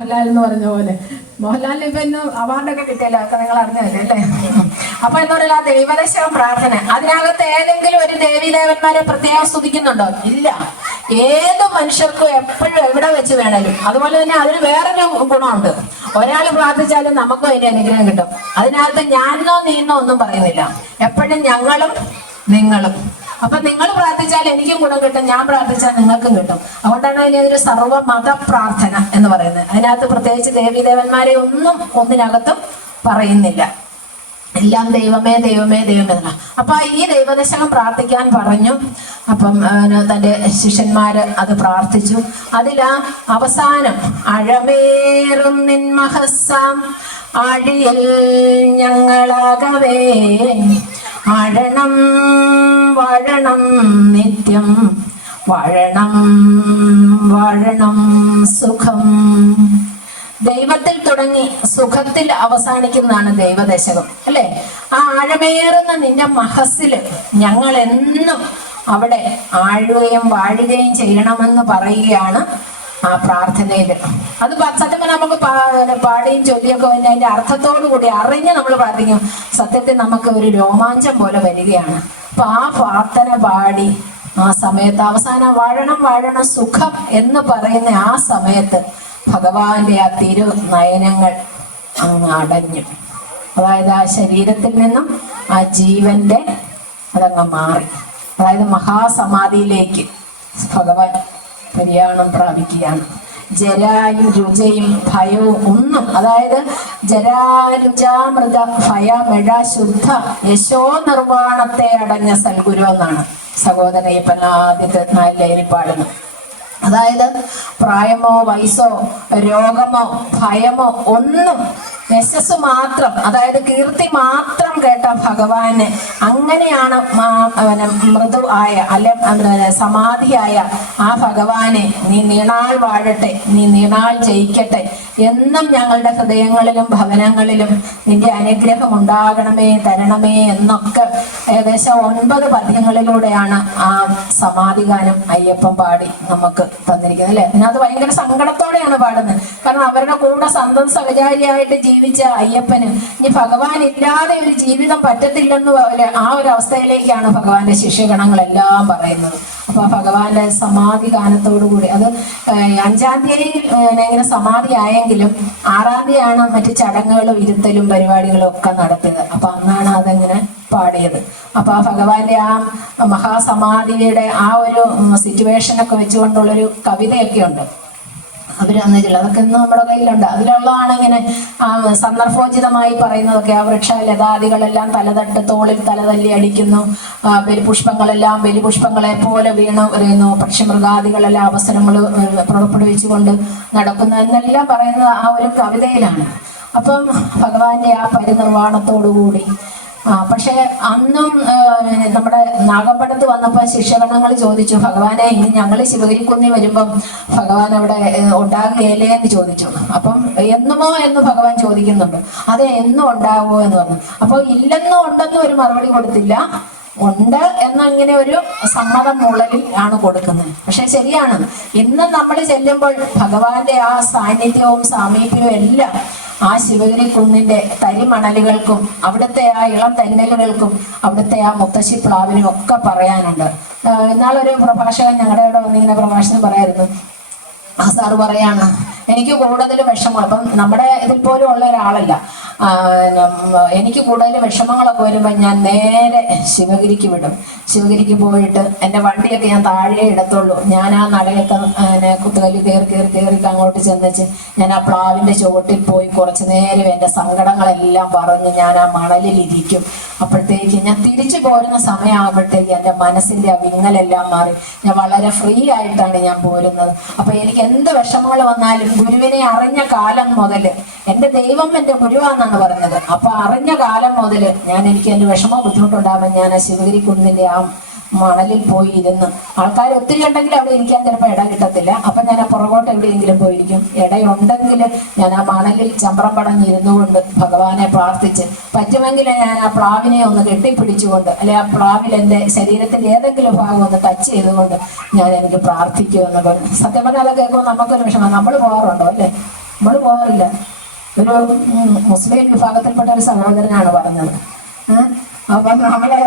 മോഹൻലാൽ എന്ന് പറഞ്ഞ പോലെ മോഹൻലാലിന് ഇപ്പൊ ഇന്ന് അവാർഡൊക്കെ കിട്ടിയല്ലോ, ഒക്കെ നിങ്ങൾ അറിഞ്ഞതല്ലേ അല്ലേ? അപ്പൊ എന്താ പറയുക, ദൈവദശകം പ്രാർത്ഥന, അതിനകത്ത് ഏതെങ്കിലും ഒരു ദേവീദേവന്മാരെ പ്രത്യേകം സ്തുതിക്കുന്നുണ്ടോ? ഇല്ല. ഏത് മനുഷ്യർക്കും എപ്പോഴും എവിടെ വെച്ച് വേണേലും. അതുപോലെ തന്നെ അതിന് വേറൊരു ഗുണമുണ്ട്, ഒരാൾ പ്രാർത്ഥിച്ചാലും നമുക്കും അതിന്റെ അനുഗ്രഹം കിട്ടും. അതിനകത്ത് ഞാനോ നീന്നോ ഒന്നും പറയുന്നില്ല, എപ്പോഴും ഞങ്ങളും നിങ്ങളും. അപ്പൊ നിങ്ങൾ പ്രാർത്ഥിച്ചാൽ എനിക്കും ഗുണം കിട്ടും, ഞാൻ പ്രാർത്ഥിച്ചാൽ നിങ്ങൾക്കും കിട്ടും. അതുകൊണ്ടാണ് അതിനൊരു സർവ്വമത പ്രാർത്ഥന എന്ന് പറയുന്നത്. അതിനകത്ത് പ്രത്യേകിച്ച് ദേവീദേവന്മാരെ ഒന്നിനകത്തും പറയുന്നില്ല, എല്ലാം ദൈവമേ ദൈവമേ ദൈവമേ. അപ്പൊ ഈ ദൈവദശകം പ്രാർത്ഥിക്കാൻ പറഞ്ഞു. അപ്പം തൻ്റെ ശിഷ്യന്മാര് അത് പ്രാർത്ഥിച്ചു. അതിലാ അവസാനം അഴമേറും നിൻമഹസ്സാം ആഴിയിൽ ഞങ്ങളാകവേ ആഴണം വാഴണം നിത്യം വാഴണം വാഴണം സുഖം. ദൈവത്തിൽ തുടങ്ങി സുഖത്തിൽ അവസാനിക്കുന്നതാണ് ദൈവദശകം, അല്ലെ? ആ ആഴമേറുന്ന നിന്റെ മഹസ്സില് ഞങ്ങൾ എന്നും അവിടെ ആഴുകയും വാഴുകയും ചെയ്യണമെന്ന് പറയുകയാണ് ആ പ്രാർത്ഥനയിൽ. അത് സത്യം നമുക്ക് പാടിയും ചൊല്ലിയൊക്കെ തന്നെ അതിന്റെ അർത്ഥത്തോടു കൂടി അറിഞ്ഞ് നമ്മൾ പ്രാർത്ഥിക്കും. സത്യത്തിൽ നമുക്ക് ഒരു രോമാഞ്ചം പോലെ വരികയാണ്. അപ്പൊ ആ പ്രാർത്ഥന പാടി ആ സമയത്ത് അവസാനം വാഴണം വാഴണം സുഖം എന്ന് പറയുന്ന ആ സമയത്ത് ഭഗവാന്റെ ആ തിരു നയനങ്ങൾ അങ്ങ് അടഞ്ഞു. അതായത് ആ ശരീരത്തിൽ നിന്നും ആ ജീവന്റെ അതങ്ങ് മാറി. അതായത് മഹാസമാധിയിലേക്ക് ഭഗവാൻ പര്യാണം പ്രാപിക്കുകയാണ്. ജരായും രുചയും ഭയവും ഒന്നും, അതായത് ജരാരുചാമൃത ഭയമഴ ശുദ്ധ യശോ നിർവാണത്തെ അടഞ്ഞ സൽഗുരു എന്നാണ് സഹോദരയ്യപ്പൻ ആദ്യത്തെ നാലിലേരി പാടുന്നത്. അതായത് പ്രായമോ വയസ്സോ രോഗമോ ഭയമോ ഒന്നും, യശസ് മാത്രം, അതായത് കീർത്തി മാത്രം കേട്ട ഭഗവാന് അങ്ങനെയാണ് മൃദു ആയ അല്ലെ സമാധിയായ ആ ഭഗവാനെ നീ നീണാൾ വാഴട്ടെ, നീ നീണാൾ ജയിക്കട്ടെ, എന്നും ഞങ്ങളുടെ ഹൃദയങ്ങളിലും ഭവനങ്ങളിലും നിന്റെ അനുഗ്രഹം ഉണ്ടാകണമേ തരണമേ എന്നൊക്കെ ഏകദേശം 9 പദ്യങ്ങളിലൂടെയാണ് ആ സമാധിഗാനം അയ്യപ്പൻ പാടി നമുക്ക് തന്നിരിക്കുന്നത്, അല്ലെ? അതിനകത്ത് ഭയങ്കര സങ്കടത്തോടെയാണ് പാടുന്നത്. കാരണം അവരുടെ കൂടെ സന്തത സഹചാരിയായിട്ട് ജീവിച്ച അയ്യപ്പന് ഇനി ഭഗവാൻ ഇല്ലാതെ ഒരു ജീവിതം പറ്റത്തില്ലെന്ന് ആ ഒരു അവസ്ഥയിലേക്കാണ് ഭഗവാന്റെ ശിഷ്യഗണങ്ങളെല്ലാം പറയുന്നത്. അപ്പൊ ഭഗവാന്റെ സമാധി ഗാനത്തോടു കൂടി അത് 5-ാം തീയതി ഇങ്ങനെ സമാധി ആയെങ്കിലും 6-ാം തീയതിയാണ് മറ്റു ചടങ്ങുകളും ഇരുത്തലും പരിപാടികളും ഒക്കെ നടത്തിയത്. അപ്പൊ അന്നാണ് അതെങ്ങനെ പാടിയത്. അപ്പൊ ആ ഭഗവാന്റെ ആ മഹാസമാധിയുടെ ആ ഒരു സിറ്റുവേഷനൊക്കെ വെച്ചുകൊണ്ടുള്ളൊരു കവിതയൊക്കെ ഉണ്ട് അവരന്നില്ല, അതൊക്കെ ഇന്ന് നമ്മുടെ കയ്യിലുണ്ട്. അതിലുള്ളതാണ് ഇങ്ങനെ സന്ദർഭോചിതമായി പറയുന്നതൊക്കെ. ആ വൃക്ഷലതാദികളെല്ലാം തലതട്ട് തോളിൽ തലതല്ലി അടിക്കുന്നു, ബലിപുഷ്പങ്ങളെല്ലാം ബലിപുഷ്പങ്ങളെ പോലെ വീണ് എറിയുന്നു, പക്ഷിമൃഗാദികളെല്ലാം അവസരങ്ങൾ പുറപ്പെടുവിച്ചുകൊണ്ട് നടക്കുന്നു എന്നെല്ലാം പറയുന്നത് ആ ഒരു കവിതയിലാണ്. അപ്പം ഭഗവാന്റെ ആ പരിനിർവാണത്തോടുകൂടി പക്ഷെ അന്നും നമ്മുടെ നാഗമ്പടത്ത് വന്നപ്പോൾ ശിഷ്യഗണങ്ങൾ ചോദിച്ചു, ഭഗവാനെ ഇനി ഞങ്ങൾ ശിവഗിരിക്കുന്നി വരുമ്പം ഭഗവാൻ അവിടെ ഉണ്ടാകുകയല്ലേ എന്ന് ചോദിച്ചു. അപ്പം എന്നുമോ എന്ന് ഭഗവാൻ ചോദിക്കുന്നുണ്ട്. അതെ, എന്നും ഉണ്ടാകുമോ എന്ന് പറഞ്ഞു. അപ്പോൾ ഇല്ലെന്നോ ഉണ്ടെന്നും ഒരു മറുപടി കൊടുത്തില്ല, ഉണ്ട് എന്നിങ്ങനെ ഒരു സമ്മതം മുളലിൽ ആണ് കൊടുക്കുന്നത്. പക്ഷെ ശരിയാണ്, ഇന്ന് നമ്മൾ ചെല്ലുമ്പോൾ ഭഗവാന്റെ ആ സാന്നിധ്യവും സാമീപ്യവും എല്ലാം ആ ശിവഗിരി കുന്നിന്റെ തരിമണലുകൾക്കും അവിടുത്തെ ആ ഇളം തെന്നലുകൾക്കും അവിടുത്തെ ആ മുത്തശ്ശി പ്ലാവിനും ഒക്കെ പറയാനുണ്ട്. ഇന്നാളൊരു പ്രഭാഷകൻ ഞങ്ങളുടെ ഇവിടെ വന്നിങ്ങനെ പ്രഭാഷണം പറയായിരുന്നു. ആ സാറ് പറയാണ്, എനിക്ക് കൂടുതൽ വിഷമം, അപ്പം നമ്മുടെ ഇതിൽ പോലും ഉള്ള ഒരാളല്ല, എനിക്ക് കൂടുതൽ വിഷമങ്ങളൊക്കെ വരുമ്പോൾ ഞാൻ നേരെ ശിവഗിരിക്ക് വിടും. ശിവഗിരിക്ക് പോയിട്ട് എൻ്റെ വണ്ടിയൊക്കെ ഞാൻ താഴെ ഇടത്തുള്ളൂ. ഞാൻ ആ നടയൊക്കെ കുത്തുകല്ല് കയറി അങ്ങോട്ട് ചെന്നിച്ച് ഞാൻ ആ പ്ലാവിൻ്റെ ചുവട്ടിൽ പോയി കുറച്ച് നേരം എൻ്റെ സങ്കടങ്ങളെല്ലാം പറഞ്ഞ് ഞാൻ ആ മണലിൽ ഇരിക്കും. അപ്പോഴത്തേക്ക് ഞാൻ തിരിച്ചു പോരുന്ന സമയമാകുമ്പോഴത്തേക്ക് എൻ്റെ മനസ്സിൻ്റെ ആ വിങ്ങലെല്ലാം മാറി ഞാൻ വളരെ ഫ്രീ ആയിട്ടാണ് ഞാൻ പോരുന്നത്. അപ്പൊ എനിക്ക് എന്ത് വിഷമങ്ങൾ വന്നാലും ഗുരുവിനെ അറിഞ്ഞ കാലം മുതൽ, എൻ്റെ ദൈവം എൻ്റെ ഗുരുവാന്നാണ് പറഞ്ഞത്. അപ്പൊ അറിഞ്ഞ കാലം മുതൽ എനിക്ക് എൻ്റെ വിഷമോ ബുദ്ധിമുട്ടുണ്ടാകുമ്പോൾ ഞാൻ ആ ശിവഗിരി കുന്നിന്റെ ആ മണലിൽ പോയി ഇരുന്ന്, ആൾക്കാർ ഒത്തിരി ഉണ്ടെങ്കിൽ അവിടെ ഇരിക്കാൻ ചിലപ്പോൾ ഇട കിട്ടത്തില്ല. അപ്പൊ ഞാൻ ആ പുറകോട്ട് എവിടെയെങ്കിലും പോയിരിക്കും. ഇടയുണ്ടെങ്കിൽ ഞാൻ ആ മണലിൽ ചമ്പ്രം പടഞ്ഞിരുന്നു കൊണ്ട് ഭഗവാനെ പ്രാർത്ഥിച്ച്, പറ്റുമെങ്കിൽ ഞാൻ ആ പ്ലാവിനെ ഒന്ന് കെട്ടിപ്പിടിച്ചുകൊണ്ട്, അല്ലെ ആ പ്ലാവിൽ എൻ്റെ ശരീരത്തിന്റെ ഏതെങ്കിലും ഭാഗം ഒന്ന് ടച്ച് ചെയ്തുകൊണ്ട് ഞാൻ എനിക്ക് പ്രാർത്ഥിക്കുമെന്ന് പറഞ്ഞു. സത്യം പറഞ്ഞാൽ അത് കേൾക്കുമ്പോൾ നമുക്കൊരു വിഷമം. നമ്മൾ പോകാറുണ്ടോ അല്ലേ? നമ്മൾ പോകാറില്ല. ഒരു മുസ്ലിം വിഭാഗത്തിൽപ്പെട്ട ഒരു സഹോദരനാണ് പറഞ്ഞത്. അപ്പൊ നമ്മളെ